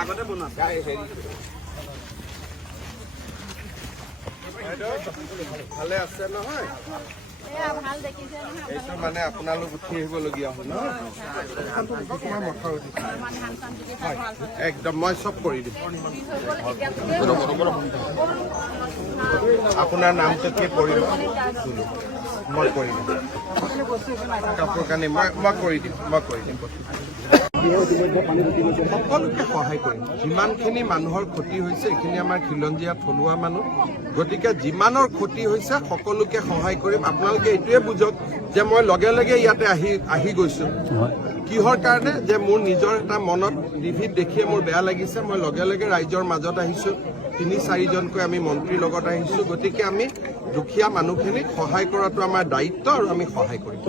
আগতে বনোৱা ভালে আছে নহয় এইটো মানে আপোনালোক উঠি আহিবলগীয়া হয় ন একদম মই চব কৰি দিম আপোনাৰ নামটো কি পৰিব মই কৰি দিম কাপোৰ কানি মই কৰি দিম সকলোকে সহায় কৰিম যিমানখিনি মানুহৰ ক্ষতি হৈছে এইখিনি আমাৰ খিলঞ্জীয়া থলুৱা মানুহ গতিকে যিমানৰ ক্ষতি হৈছে সকলোকে সহায় কৰিম আপোনালোকে এইটোৱে বুজক যে মই লগে লগে ইয়াতে আহি গৈছো কিহৰ কাৰণে যে মোৰ নিজৰ এটা মনত টিভিত দেখিয়ে মোৰ বেয়া লাগিছে মই লগে লগে ৰাইজৰ মাজত আহিছো ৩-৪জনকৈ আমি মন্ত্ৰীৰ লগত আহিছো গতিকে আমি দুখীয়া মানুহখিনিক সহায় কৰাটো আমাৰ দায়িত্ব আৰু আমি সহায় কৰিম